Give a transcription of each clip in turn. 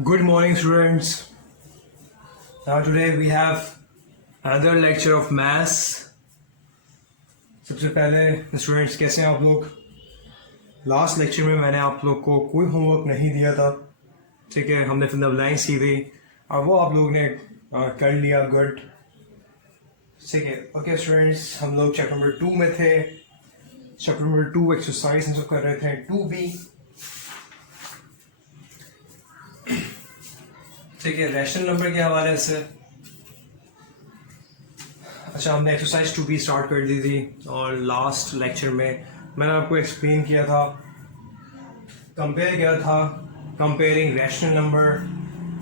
Good morning, students. Now, today we have another lecture of maths. सबसे पहले students कैसे हैं आप लोग? लास्ट लेक्चर में मैंने आप लोग को कोई होमवर्क नहीं दिया था, ठीक है? हमने फिर लाइन्स की थी और वो आप लोग ने कर लिया, गुड, ठीक है? ओके स्टूडेंट्स, हम लोग चैप्टर नंबर 2 में थे. चैप्टर नंबर 2 एक्सरसाइज हम सब कर रहे थे 2B, ठीक है? रैशनल नंबर के हवाले से. अच्छा, हमने एक्सरसाइज 2B स्टार्ट कर दी थी और लास्ट लेक्चर में मैंने आपको एक्सप्लेन किया था, कंपेयर किया था, comparing rational number,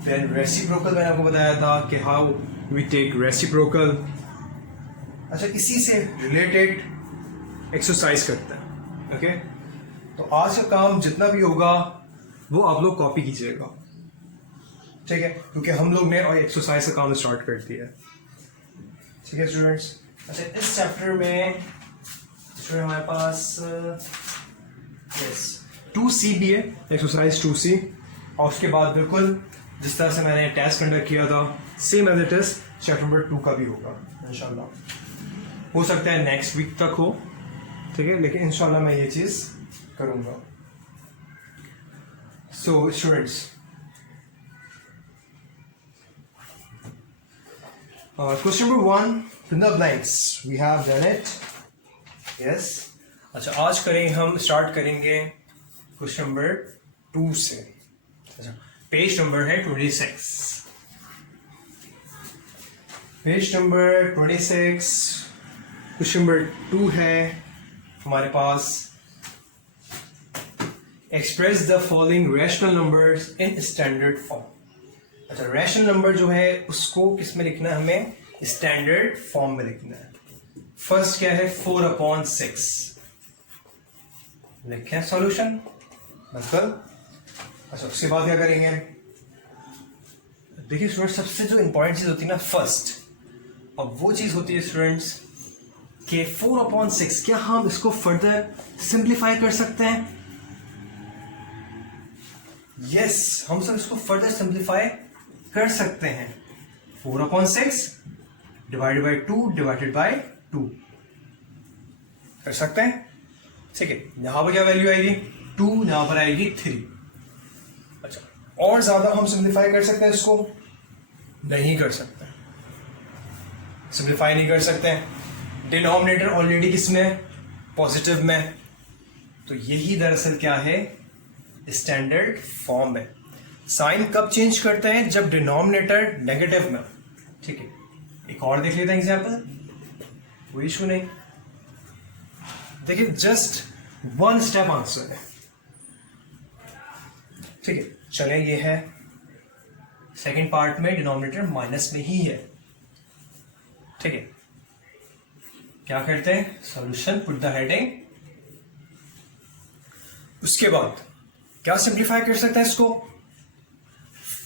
then reciprocal. मैंने आपको बताया था कि हाउ वी टेक रेसिप्रोकल. अच्छा, इसी से रिलेटेड एक्सरसाइज करते हैं, ओके? तो आज का काम जितना भी होगा वो आप लोग कॉपी कीजिएगा, ठीक है? क्योंकि हम लोग ने और एक्सरसाइज का काम स्टार्ट कर दिया है, ठीक है स्टूडेंट्स? अच्छा, इस चैप्टर में हमारे पास यस 2C भी है, एक्सरसाइज 2C. और उसके बाद बिल्कुल जिस तरह से मैंने टेस्ट कंडक्ट किया था same as it is chapter number 2 का भी होगा इंशाल्लाह. हो सकता है नेक्स्ट वीक तक हो, ठीक है? लेकिन इंशाल्लाह मैं ये चीज़ करूँगा. So students, question number 1, fill the blanks. We have done it. Yes. अच्छा, आज हम स्टार्ट करेंगे क्वेश्चन नंबर 2 से. अच्छा, पेज नंबर है 26. पेज नंबर 26, क्वेश्चन नंबर 2 है हमारे पास. Express the following rational numbers in standard form. अच्छा, रैशनल नंबर जो है उसको किस में लिखना है? हमें स्टैंडर्ड फॉर्म में लिखना है. फर्स्ट क्या है? 4/6. लिखें सॉल्यूशन, मतलब. अच्छा, उसके बाद क्या करेंगे? देखिए स्टूडेंट्स, सबसे जो इंपॉर्टेंट चीज होती है ना फर्स्ट, अब वो चीज होती है स्टूडेंट्स कि 4/6 क्या हम इसको फर्दर सिंप्लीफाई कर सकते हैं? यस, हम सब इसको फर्दर सिंप्लीफाई कर सकते हैं. 4/6 डिवाइडेड बाई 2 डिवाइडेड बाई 2 कर सकते हैं, ठीक है? यहां पर क्या वैल्यू आएगी? 2, यहां पर आएगी 3. अच्छा, और ज्यादा हम सिंप्लीफाई कर सकते हैं इसको? नहीं कर सकते, सिंप्लीफाई नहीं कर सकते. डिनोमिनेटर ऑलरेडी किसमें? पॉजिटिव में. तो यही दरअसल क्या है? स्टैंडर्ड फॉर्म है. साइन कब चेंज करते हैं? जब डिनोमिनेटर नेगेटिव में, ठीक है? एक और देख लेते हैं एग्जांपल, कोई इशू नहीं. देखिए, जस्ट 1 स्टेप आंसर है, ठीक है? चले, ये है सेकंड पार्ट में डिनोमिनेटर माइनस में ही है, ठीक है? क्या करते हैं? Solution, put the heading. उसके बाद क्या सिंप्लीफाई कर सकते हैं इसको?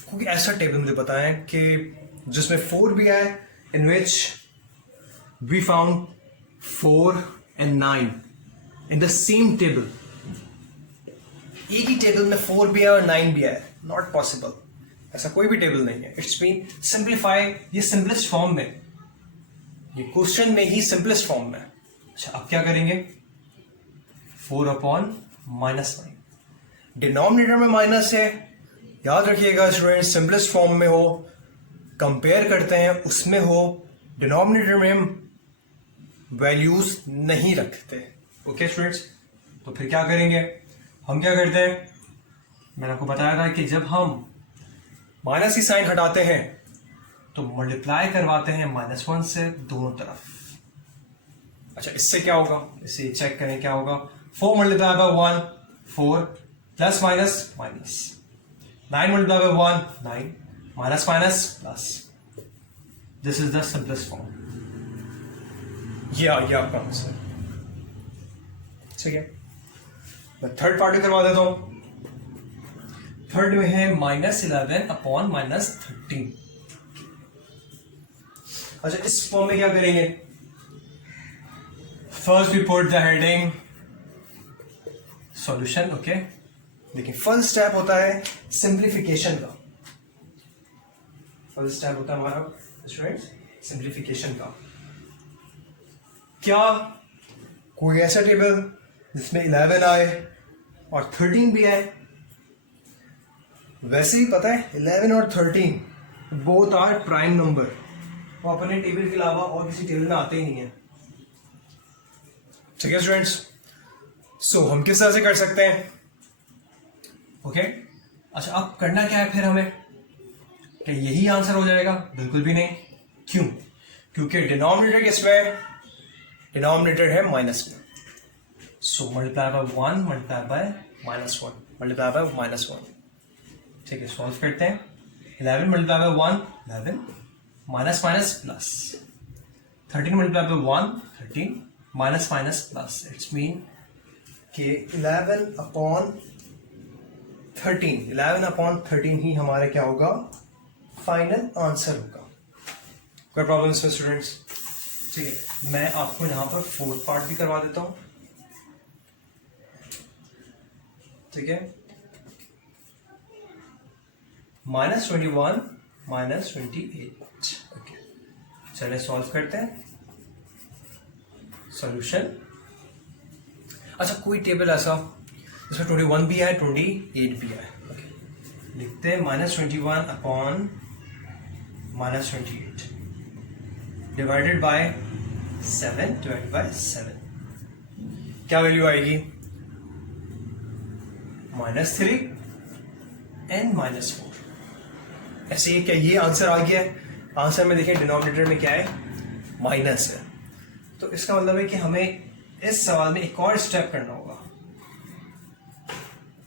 क्योंकि ऐसा टेबल मुझे पता है कि जिसमें 4 भी आए, in which we found 4 and 9 in the same table. एक ही टेबल में 4 भी आया और 9 भी आया, नॉट पॉसिबल. ऐसा कोई भी टेबल नहीं है. इट्स बीन सिंप्लीफाई, ये सिंपलेस्ट फॉर्म में, ये क्वेश्चन में ही सिंपलेस्ट फॉर्म में. अच्छा, अब क्या करेंगे? 4/-9. डिनोमिनेटर में माइनस है, याद रखिएगा स्टूडेंट. सिंपलेस्ट फॉर्म में हो, कंपेयर करते हैं उसमें हो, डिनोमिनेटर में वैल्यूज नहीं रखते. ओके स्टूडेंट्स, तो फिर क्या करेंगे? हम क्या करते हैं? मैंने आपको बताया था कि जब हम माइनस की साइन हटाते हैं तो मल्टीप्लाई करवाते हैं -1 से दोनों तरफ. अच्छा, इससे क्या होगा? इसे चेक करें क्या होगा. 4 multiply by 1 4, plus minus minus. 9 multiplied by 1 9, minus minus plus. This is the simplest form. ये आपका आंसर, ठीक है? मैं थर्ड पार्ट भी करवा देता हूं. थर्ड में है -11/-13. अच्छा, इस फॉर्म में क्या करेंगे? First we put the heading solution, okay? देखिए, फर्स्ट स्टेप होता है सिंप्लीफिकेशन का. फर्स्ट स्टेप होता है हमारा स्टूडेंट्स सिंप्लीफिकेशन का। क्या कोई ऐसा टेबल जिसमें 11 आए और 13 भी आए? वैसे ही पता है 11 और 13 बोथ आर प्राइम नंबर, वो अपने टेबल के अलावा और किसी टेबल में आते ही नहीं है। ठीक है स्टूडेंट्स, सो हम किस तरह से कर सकते हैं? ओके अच्छा, अब करना क्या है फिर हमें? क्या यही आंसर हो जाएगा? बिल्कुल भी नहीं। क्यों? क्योंकि डिनोमिनेटर किसमें है? डिनोमिनेटर है माइनस में। So multiply by 1 multiply by -1 multiply by -1। ठीक है, सॉल्व करते हैं। 11 multiply bye 1 11 minus minus plus, 13 multiply by 1 13 minus minus plus. It's mean कि 11 अपॉन 13 ही हमारा क्या होगा? फाइनल आंसर होगा। कोई प्रॉब्लम इसमें स्टूडेंट्स? ठीक है, मैं आपको यहां पर फोर्थ पार्ट भी करवा देता हूं। ठीक है, -21 -28। ओके, चलिए सॉल्व करते हैं। सॉल्यूशन, अच्छा कोई टेबल ऐसा जिसमें 21 भी है 28 भी है। ओके, लिखते हैं -21 upon -28 divided by 7 divided by 7। क्या वैल्यू आएगी? -3 एंड -4। ऐसे ही क्या ये आंसर आ गया है? आंसर में देखिए डिनोमिनेटर में क्या है? माइनस है। तो इसका मतलब है कि हमें इस सवाल में एक और स्टेप करना होगा।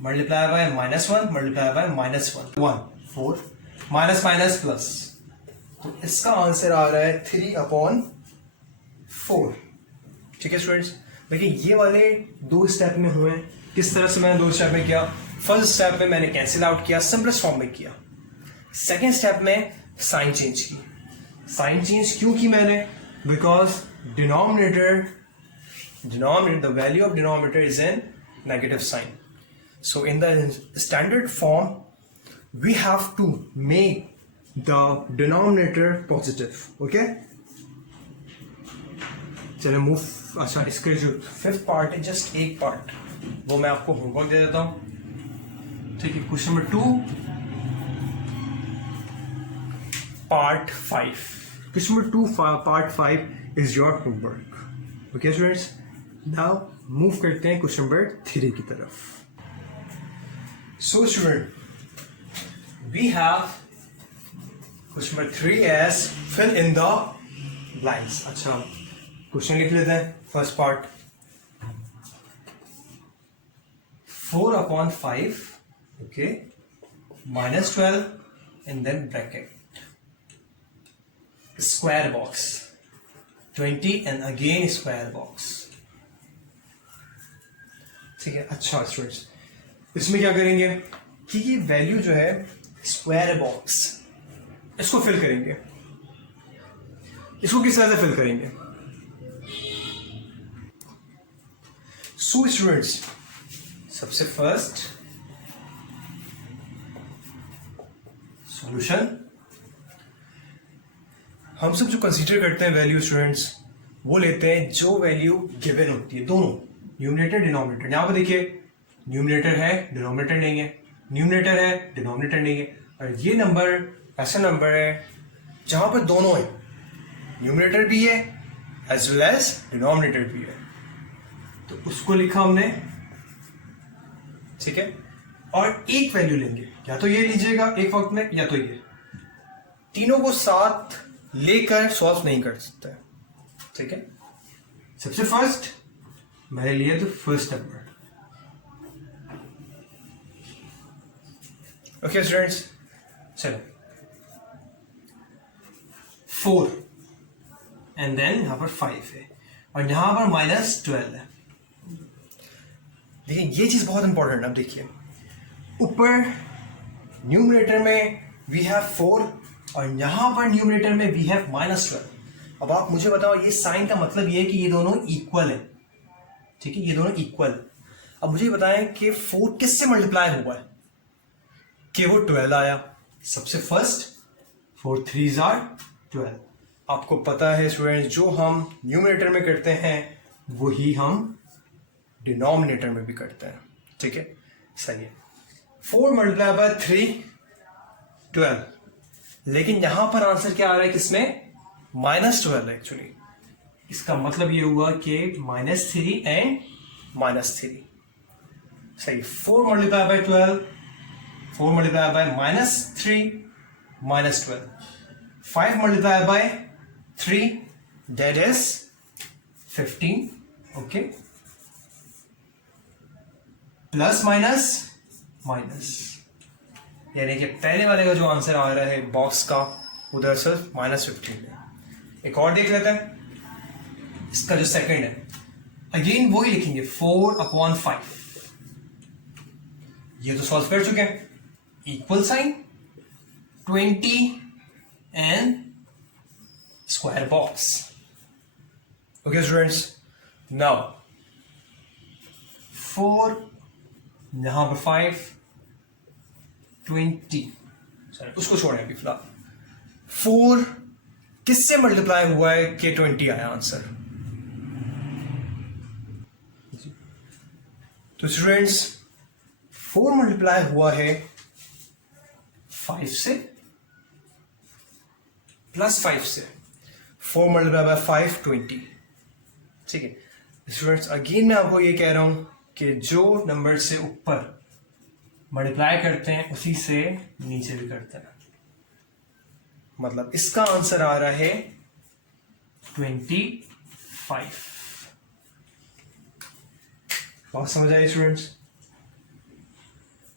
Multiply by -1 multiply by -1 1 4 minus minus plus. तो इसका आंसर आ रहा है 3/4। ठीक है स्टूडेंट्स, देखिए ये वाले दो स्टेप में हुए। किस तरह से मैंने दो स्टेप में किया? फर्स्ट स्टेप में मैंने कैंसिल आउट किया, सिंपलेस्ट फॉर्म में किया। सेकेंड स्टेप में साइन चेंज की। साइन चेंज क्यों की मैंने? Because denominator the value of denominator is in negative sign. So in the standard form we have to make the denominator positive. Okay, चलो move. अच्छा, इसके जो फिफ्थ पार्ट है, जस्ट एक पार्ट, वो मैं आपको होमवर्क दे देता हूं। ठीक है, question number 2 part 5। Question number 2 part 5 is your homework. Okay students, now move करते हैं क्वेश्चन नंबर 3 की तरफ। So student, we have question number 3 as fill in the blanks. अच्छा, क्वेश्चन लिख लेते हैं। First part 4/5, okay, -12 and then bracket, square box 20 and again square box। ठीक है, अच्छा स्टूडेंट्स, इसमें क्या करेंगे कि ये वैल्यू जो है स्क्वायर बॉक्स, इसको फिल करेंगे। इसको किस तरह से फिल करेंगे? सो स्टूडेंट्स, सबसे फर्स्ट सॉल्यूशन, हम सब जो कंसीडर करते हैं वैल्यू स्टूडेंट्स, वो लेते हैं जो वैल्यू गिवन होती है, दोनों न्यूमरेटर डिनोमिनेटर। यहां पर देखिए न्यूमरेटर है, डिनोमिनेटर नहीं है, न्यूमरेटर है, डिनोमिनेटर नहीं है। और ये नंबर ऐसा नंबर है जहां पर दोनों है, न्यूमरेटर भी है एज वेल एज डिनोमिनेटर भी है। तो उसको लिखा हमने, ठीक है। और एक वैल्यू लेंगे, या तो ये लीजिएगा एक वक्त में, या तो ये। तीनों को साथ लेकर सॉल्व नहीं कर सकते, ठीक है। सबसे फर्स्ट मैंने लिया तो फर्स्ट नंबर। ओके स्टूडेंट्स, चलो 4 एंड देन यहां पर 5 है और यहां पर -12 है। देखिए ये चीज बहुत इंपॉर्टेंट है। अब देखिए ऊपर न्यूमरेटर में वी हैव 4 और यहां पर न्यूमरेटर में वी हैव -12। अब आप मुझे बताओ, ये साइन का मतलब ये है कि ये दोनों इक्वल है, ठीक है, ये दोनों इक्वल। अब मुझे बताएं कि 4 किससे मल्टीप्लाई हुआ है कि वो 12 आया। सबसे फर्स्ट 4 3s are 12। आपको पता है स्टूडेंट्स, जो हम न्यूमरेटर में करते हैं वही हम डिनोमिनेटर में भी करते हैं। ठीक है, सही है। 4 मल्टीप्लाई बाय 3 12, लेकिन यहां पर आंसर क्या आ रहा है, किसमें, -12 एक्चुअली। इसका मतलब ये हुआ कि -3 एंड -3। सही। 4 multiply by 12, 4 multiply by -3 -12, 5 multiply bye 3 that is 15। Okay, plus minus minus, यानी कि पहले वाले का जो आंसर आ रहा है बॉक्स का, उधर सिर्फ -15 है। एक और देख लेते हैं, इसका जो सेकंड है, अगेन वही लिखेंगे 4/5। ये तो सॉल्व कर चुके हैं। Equal sign, 20 and square box. Okay students, now 4, यहां पर 5, 20, सॉरी उसको छोड़ें अभी फिलहाल। 4 किससे मल्टीप्लाई हुआ है कि 20 आया आंसर। तो स्टूडेंट्स 4 मल्टीप्लाई हुआ है 5 से, +5 से। 4 मल्टीप्लाई बाय 5 20। ठीक है स्टूडेंट्स, अगेन मैं आपको ये कह रहा हूं कि जो नंबर से ऊपर मल्टीप्लाई करते हैं उसी से नीचे भी करते हैं। मतलब इसका आंसर आ रहा है 25। बात समझ आई स्टूडेंट्स?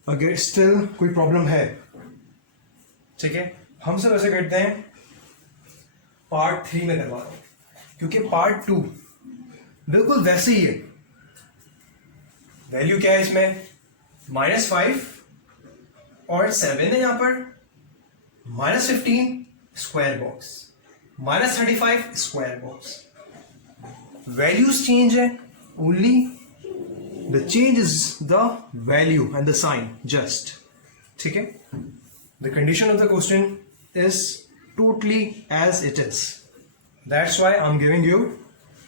अगर स्टिल कोई प्रॉब्लम है, ठीक है, हम सब ऐसे करते हैं, पार्ट 3 में करवा रहा हूं, क्योंकि पार्ट 2 बिल्कुल वैसे ही है। वैल्यू क्या है इसमें, -5 और 7 है यहां पर, -15 square box, -35 square box. Values change है, only the change is the value and the sign just. ठीक है, the condition of the question is totally as it is. That's why I'm giving you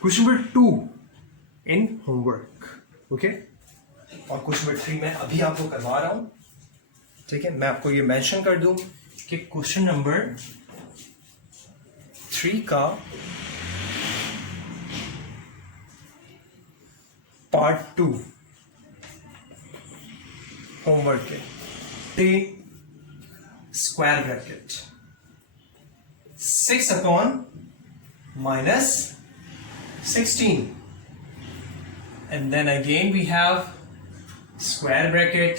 question number 2 in homework. Okay? और question number 3 मैं अभी आपको करवा रहा हूं। ठीक है, मैं आपको ये मेंशन कर दूं कि क्वेश्चन नंबर 3 का पार्ट 2 होमवर्क है। Square bracket 6 upon -16, and then again we have square bracket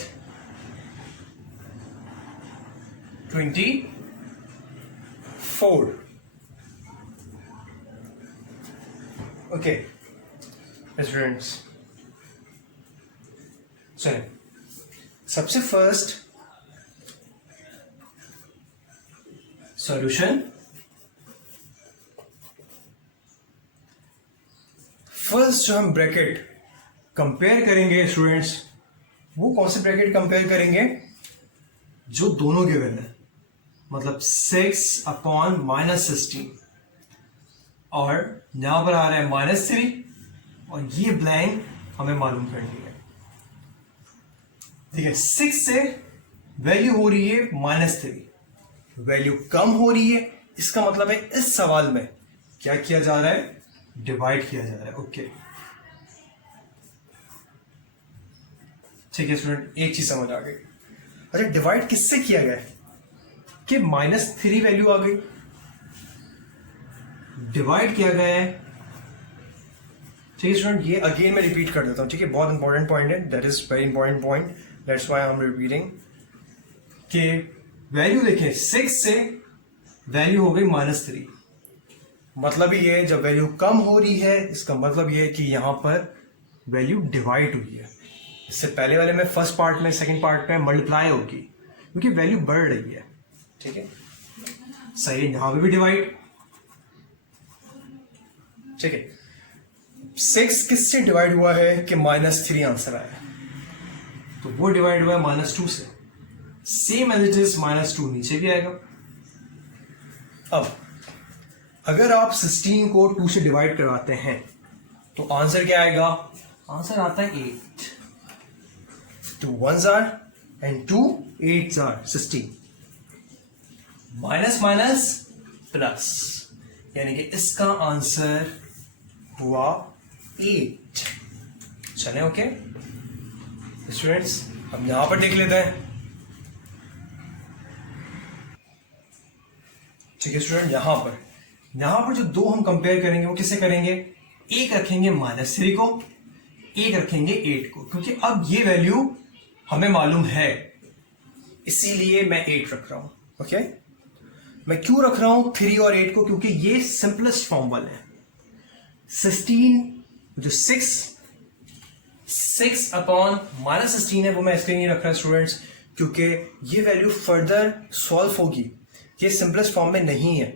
24. Okay, students, so सबसे फर्स्ट सॉल्यूशन, फर्स्ट जो हम ब्रैकेट कंपेयर करेंगे स्टूडेंट्स, वो कौन से ब्रैकेट कंपेयर करेंगे, जो दोनों गिवन है। मतलब 6 upon -16, और यहां पर आ रहा है -3, और ये ब्लैंक हमें मालूम करनी है। ठीक है, 6 से वैल्यू हो रही है -3, वैल्यू कम हो रही है, इसका मतलब है इस सवाल में क्या किया जा रहा है, डिवाइड किया जा रहा है। ओके, ठीक है स्टूडेंट, एक चीज समझ आ गई। अच्छा, डिवाइड किससे किया गया है कि -3 वैल्यू आ गई, डिवाइड किया गया है। ठीक है स्टूडेंट, ये अगेन मैं रिपीट कर देता हूं। ठीक है, बहुत इंपॉर्टेंट पॉइंट है, that is very important point, that's why I am repeating. कि वैल्यू देखें, 6 से वैल्यू हो गई -3, मतलब ये है जब वैल्यू कम हो रही है, इसका मतलब ये है कि यहां पर वैल्यू डिवाइड हुई है। इससे पहले वाले में फर्स्ट पार्ट में, सेकंड पार्ट में मल्टीप्लाई होगी, क्योंकि वैल्यू बढ़ रही है। ठीक है, सही है, यहां पर भी डिवाइड। ठीक है, 6 किससे डिवाइड हुआ है कि -3 आंसर आया, तो वो डिवाइड हुआ है -2 से। सेम एज इट इज, -2 नीचे भी आएगा। अब अगर आप 16 को 2 से डिवाइड करवाते हैं तो आंसर क्या आएगा? आंसर आता है 8. 2 1s are and 2 8s are 16. Minus minus plus, यानी कि इसका आंसर हुआ 8. चले ओके स्टूडेंट्स, हम यहां पर देख लेते हैं. ठीक है स्टूडेंट, यहां पर जो दो हम कंपेयर करेंगे वो किससे करेंगे? एक रखेंगे -3 को, एक रखेंगे 8 को, क्योंकि अब ये वैल्यू हमें मालूम है, इसीलिए मैं 8 रख रहा हूं. ओके, मैं क्यों रख रहा हूं 3 और 8 को? क्योंकि ये सिंपलेस्ट फॉर्म वाले हैं. 16 जो 6 अपॉन -16 है वो मैं इसलिए नहीं रख रहा स्टूडेंट्स, क्योंकि ये वैल्यू फर्दर सॉल्व होगी, ये सिंपलेस्ट फॉर्म में नहीं है.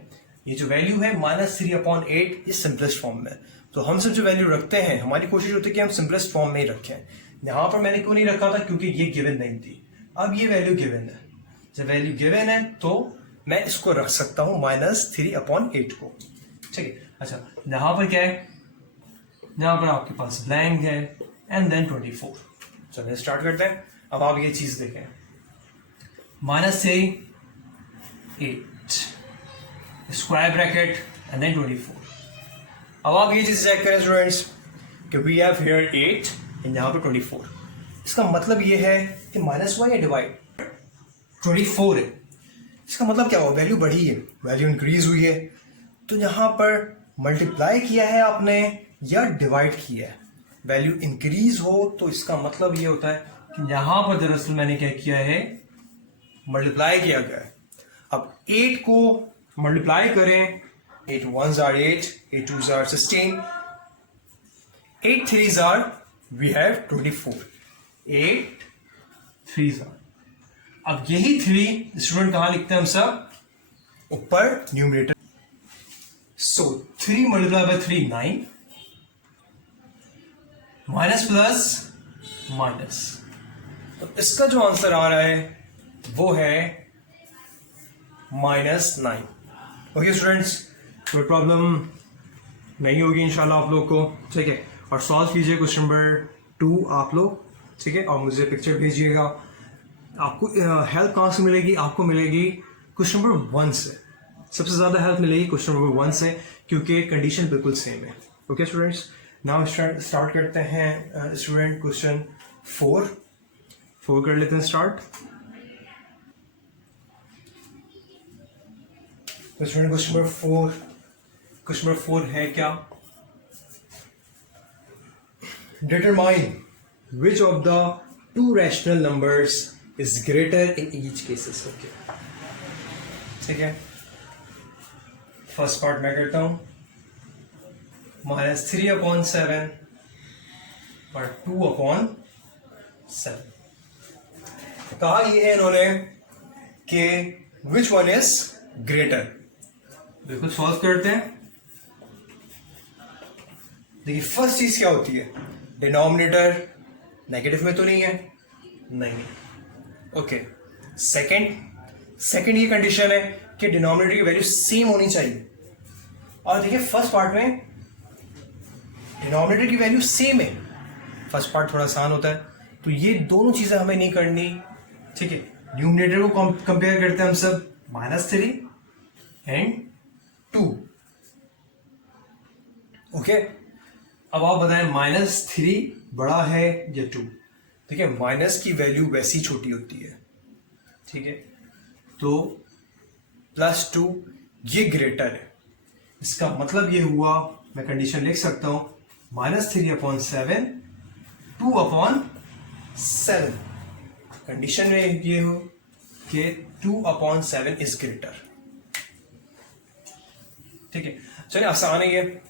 ये जो वैल्यू है -3 अपॉन 8 ये सिंपलेस्ट फॉर्म में. तो हम सब जो वैल्यू रखते हैं हमारी कोशिश होती है कि हम सिंपलेस्ट फॉर्म में ही रखें. यहां पर मैंने क्यों नहीं रखा था? क्योंकि ये गिवन नहीं थी. अब ये वैल्यू गिवन है, जब वैल्यू गिवन है तो मैं इसको रख सकता हूं -3 अपॉन 8 को. ठीक है, अच्छा यहां पर क्या है? यहां पर आपके पास ब्लैंक है एंड देन 24. चलिए स्टार्ट करते हैं. अब आप ये चीज देखें, -3 8 स्क्वायर ब्रैकेट एंड देन 24. अब आप ये चीज चेक करें स्टूडेंट्स कि वी हैव हियर 8 एंड यहां पर 24. इसका मतलब ये है कि माइनस हुआ या डिवाइड? 24 है. इसका मतलब क्या हुआ? वैल्यू बढ़ी है, वैल्यू इंक्रीज हुई है. तो यहां पर मल्टीप्लाई किया है आपने या डिवाइड किया है. वैल्यू इंक्रीज हो तो इसका मतलब ये होता है कि यहां पर दरअसल मैंने क्या किया है? मल्टीप्लाई किया गया है. अब 8 को मल्टीप्लाई करें, 8 1s are 8, 8 2s are 16, 8 3s are we have 24, 8 3s are. अब यही 3 स्टूडेंट कहां लिखते हैं हम सब? ऊपर numerator. So 3 multiply by 3 9, minus plus minus. तो इसका जो आंसर आ रहा है वो है -9. ओके स्टूडेंट्स, कोई प्रॉब्लम नहीं होगी इंशाल्लाह आप लोग को. ठीक है, और सॉल्व कीजिए क्वेश्चन नंबर 2 आप लोग. ठीक है, और मुझे पिक्चर भेजिएगा. आपको हेल्प कहाँ से मिलेगी? आपको मिलेगी क्वेश्चन नंबर 1 से. सबसे ज़्यादा हेल्प मिलेगी क्वेश्चन नंबर 1 से, क्योंकि कंडीशन बिल्कुल सेम है. ओके स्टूडेंट्स, नाउ स्टार्ट करते हैं स्टूडेंट क्वेश्चन 4 कर लेते हैं स्टार्ट. स्टूडेंट क्वेश्चन नंबर 4 है क्या? Determine which of the 2 rational numbers is greater in each cases. Okay, ठीक है. फर्स्ट पार्ट मैं करता हूं, -3 अपॉन 7 और 2 अपॉन 7. कहा ये है इन्होंने कि विच वन इज ग्रेटर. बिल्कुल सॉल्व करते हैं. देखिए फर्स्ट चीज क्या होती है? डिनोमिनेटर नेगेटिव में तो नहीं है? नहीं. ओके, सेकंड ये कंडीशन है कि डिनोमिनेटर की वैल्यू सेम होनी चाहिए. और देखिए फर्स्ट पार्ट में डिनोमिनेटर की वैल्यू सेम है. फर्स्ट पार्ट थोड़ा आसान होता है, तो ये दोनों चीजें हमें नहीं करनी. ठीक है, न्यूमरेटर को कंपेयर करते हैं हम सब, -3 एंड 2. ओके, अब आप बताएं -3 बड़ा है या 2? ठीक है, माइनस की वैल्यू वैसी छोटी होती है. ठीक है, तो +2 ये ग्रेटर है. इसका मतलब ये हुआ, मैं कंडीशन लिख सकता हूं, -3 अपॉन 7, 2 अपॉन 7. कंडीशन में ये हो कि 2 अपॉन 7 इज ग्रेटर. ठीक है, चलिए आसान है ये.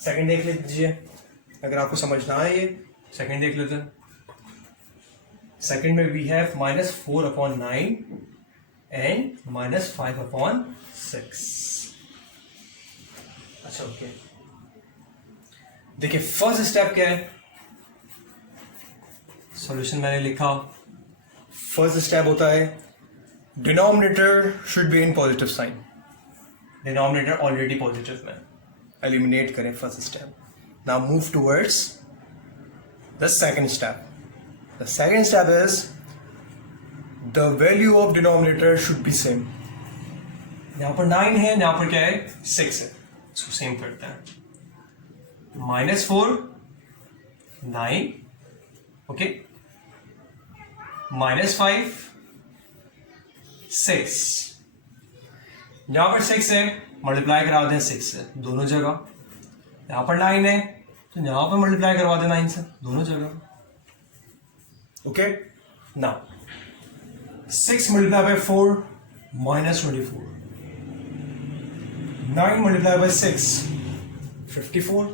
सेकंड देख लीजिए, अगर आपको समझना है ये. सेकंड देख लेते हैं. सेकंड में we have -4 upon 9 and -5 upon 6. अच्छा ओके, देखिए फर्स्ट स्टेप क्या है? सॉल्यूशन मैंने लिखा. फर्स्ट स्टेप होता है denominator should be in positive sign. Denominator already positive में, एलिमिनेट करें first step. Now move towards the second step. The second step is the value of denominator should be same. यहां पर 9 है, यहां पर क्या है 6 है, इसको सेम करते हैं. -4 9, ओके, -5 6. यहां पर 6 है, मल्टीप्लाई करा दें 6 से दोनों जगह. यहां पर 9 है तो यहां पर मल्टीप्लाई करवा दें 9 से दोनों जगह. Okay, now 6 multiply by 4 -24. 9 multiply by 6 54.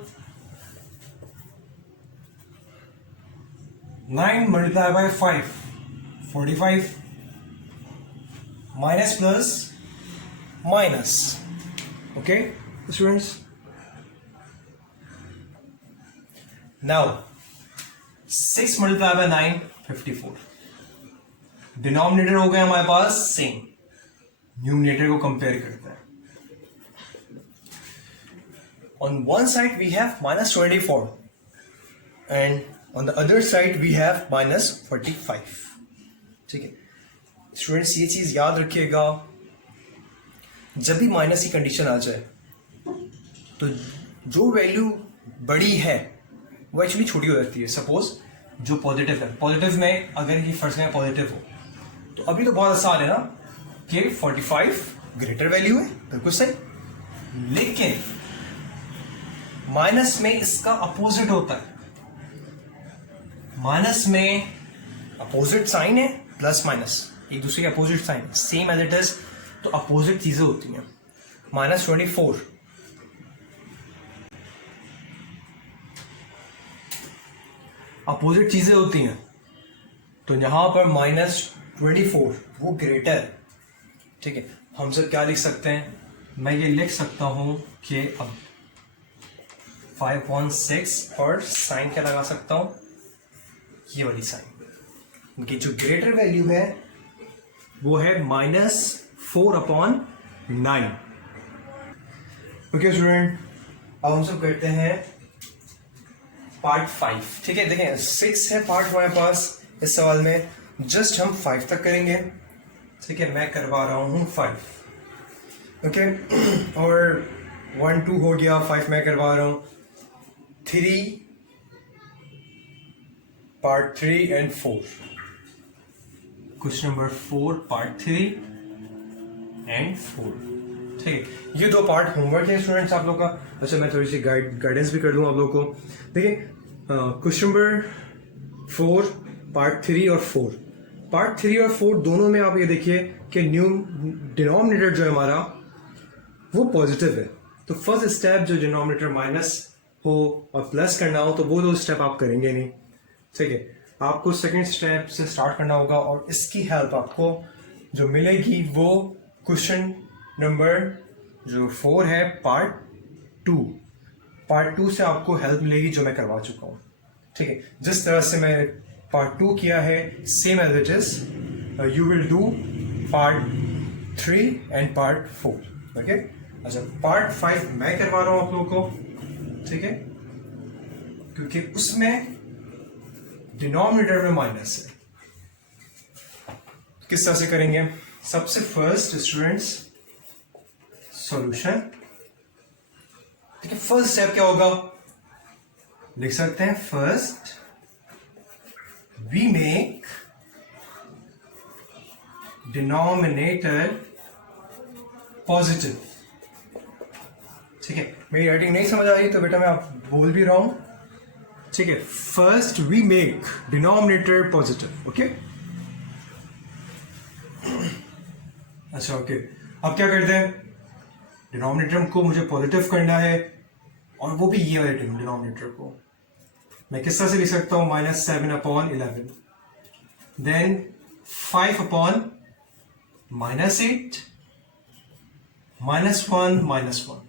9 multiplied by 5 45. Minus plus minus. Okay students, now 6 multiplied by 9 54. Denominator हो गया हमारे पास सेम. न्यूमिनेटर को कंपेयर करते हैं. On one side we have -24 and on the other side we have -45. ठीक है students, ये चीज याद रखिएगा, जब भी माइनस की कंडीशन आ जाए तो जो वैल्यू बड़ी है वो एक्चुअली छोटी हो जाती है. सपोज जो पॉजिटिव है, पॉजिटिव में अगर ये फर्स्ट में पॉजिटिव हो तो अभी तो बहुत आसान है ना कि 45 ग्रेटर वैल्यू है, बिल्कुल सही. लेकिन माइनस में इसका अपोजिट होता है. माइनस में अपोजिट साइन है, प्लस माइनस एक दूसरे के opposite sign, same as it is, तो अपोजिट चीजें होती हैं. -24 अपोजिट चीजें होती हैं, तो यहां पर -24 वो ग्रेटर. ठीक है, हम सब क्या लिख सकते हैं, मैं ये लिख सकता हूं कि अब 5/6 और साइन क्या लगा सकता हूं, ये वाली साइन. उनकी जो ग्रेटर वैल्यू है वो है -4/9. ओके स्टूडेंट, अब हम सब करते हैं पार्ट 5. ठीक है, देखें 6 है पार्ट हमारे पास इस सवाल में, जस्ट हम 5 तक करेंगे. ठीक है, मैं करवा रहा हूं 5. ओके, और 1 2 हो गया, 5 मैं करवा रहा हूं. 3 part 3 and 4. Question number 4 part 3 and 4. ठीक है, ये 2 पार्ट होमवर्क है स्टूडेंट्स आप लोग का. अच्छा, मैं थोड़ी सी गाइडेंस भी कर दूं आप लोग को. देखिए क्वेश्चन नंबर 4 पार्ट 3 और 4, पार्ट 3 और 4 दोनों में आप ये देखिए कि न्यू डिनोमिनेटर जो है हमारा वो पॉजिटिव है. तो फर्स्ट स्टेप जो डिनोमिनेटर माइनस हो और प्लस करना हो तो वो 2 स्टेप आप करेंगे नहीं. ठीक है, आपको सेकंड स्टेप से स्टार्ट करना होगा और इसकी हेल्प आपको जो मिलेगी वो क्वेश्चन नंबर जो 4 है पार्ट 2. पार्ट 2 से आपको हेल्प मिलेगी जो मैं करवा चुका हूँ. ठीक है, जिस तरह से मैं पार्ट 2 किया है same as it is you will do part 3 and part 4. Okay, अच्छा पार्ट 5 मैं करवा रहा हूँ आप लोगों को. ठीक है, क्योंकि उसमें डिनोमिनेटर में माइनस है. किस तरह से करेंगे, सबसे फर्स्ट स्टूडेंट्स सॉल्यूशन. ठीक है, फर्स्ट स्टेप क्या होगा, लिख सकते हैं first we make denominator positive. ठीक है, मेरी राइटिंग नहीं समझ आ रही तो बेटा मैं आप बोल भी रहा हूं. ठीक है, first we make denominator positive. Okay, अच्छा ओके, अब क्या करते हैं, डिनोमिनेटर को मुझे पॉजिटिव करना है और वो भी ये वाले डिनोमिनेटर को मैं किस तरह से लिख सकता हूं, -7/11. Then 5/-8 -1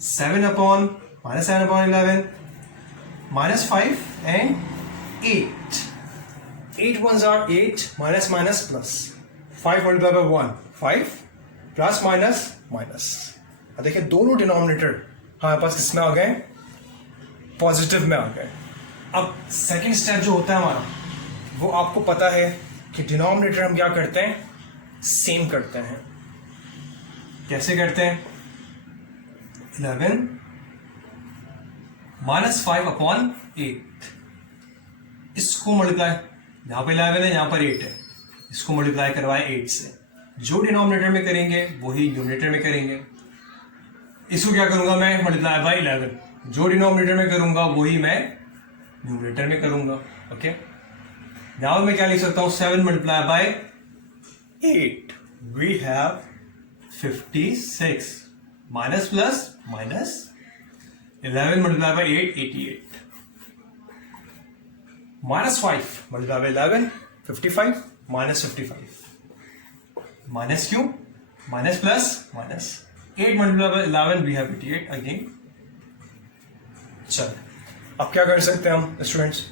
7/-7/11 -5 and 8. 8 ones are 8, minus plus. 5 multiplied by 1 5, plus minus minus. अब देखिए दोनों डिनोमिनेटर हमारे पास किसमें आ गए, पॉजिटिव में आ गए। अब सेकंड स्टेप जो होता है हमारा, वो आपको पता है कि डिनोमिनेटर हम क्या करते हैं, सेम करते हैं। कैसे करते हैं, 11 माइनस 5 अपॉन 8, इसको मल्टीप्लाई, यहां पर 11 है यहां पर 8 है, इसको मल्टीप्लाई करवाए 8 से। जो डिनोमिनेटर में करेंगे वही न्यूमरेटर में करेंगे। इसको क्या करूंगा मैं, मल्टीप्लाई बाय 11, जो डिनोमिनेटर में करूंगा वही मैं न्यूमरेटर में करूंगा। ओके, नाउ मैं क्या लिख सकता हूं, 7 multiply by 8 we have 56, minus plus minus 11 multiply by 8 88, minus 5 multiply by 11 55, minus 55, minus क्यों, minus plus minus 8 multiply by 11 we have 88 again. चल अब क्या कर सकते हैं हम स्टूडेंट्स,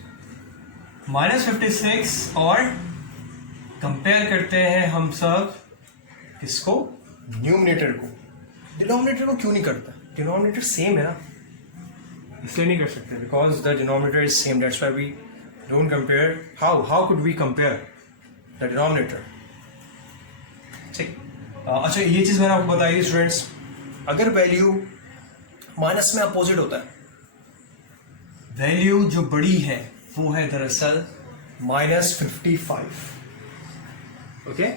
माइनस 56 और कंपेयर करते हैं हम सब किसको, न्यूमरेटर को। डिनोमिनेटर को क्यों नहीं करता, डिनोमिनेटर सेम है ना, इसलिए नहीं कर सकते, because the denominator is same, that's why we don't compare. How could we compare the denominator. ठीक, अच्छा ये चीज मैंने आपको बताई स्टूडेंट्स, अगर वैल्यू माइनस में अपोजिट होता है, वैल्यू जो बड़ी है वो है दरअसल माइनस 55। ओके,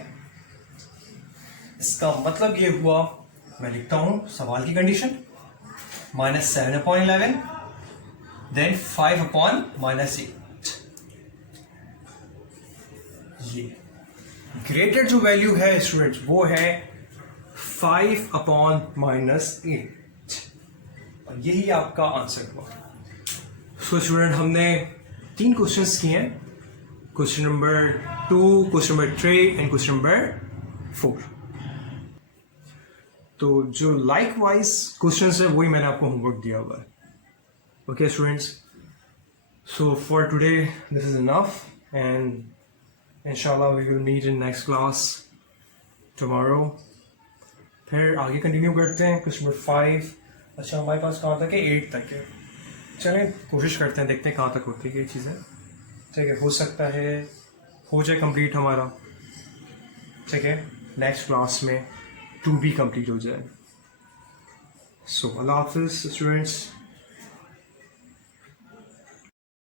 इसका मतलब ये हुआ, मैं लिखता हूं सवाल की condition, minus 7 upon 11 then 5 upon minus 8। ये ग्रेटेड जो वैल्यू है स्टूडेंट्स वो है 5 अपॉन माइनस 8, और यही आपका आंसर हुआ। सो स्टूडेंट हमने 3 क्वेश्चंस किए हैं, question number 2, question number 3 and question number 4। तो जो लाइक वाइज क्वेश्चंस है वही मैंने आपको होमवर्क दिया हुआ है। Okay students, so for today this is enough and इंशाल्लाह we will meet in next class tomorrow. फिर आगे कंटिन्यू करते हैं क्वेश्चन नंबर 5। अच्छा हमारे पास कहाँ तक है, 8 तक है। चलें कोशिश करते हैं, देखते हैं कहाँ तक होती है ये चीज़ें। ठीक है, हो सकता है हो जाए कंप्लीट हमारा, ठीक है, नेक्स्ट क्लास में 2 भी कंप्लीट हो जाए। सो अल्लाह हाफिज़ स्टूडेंट्स।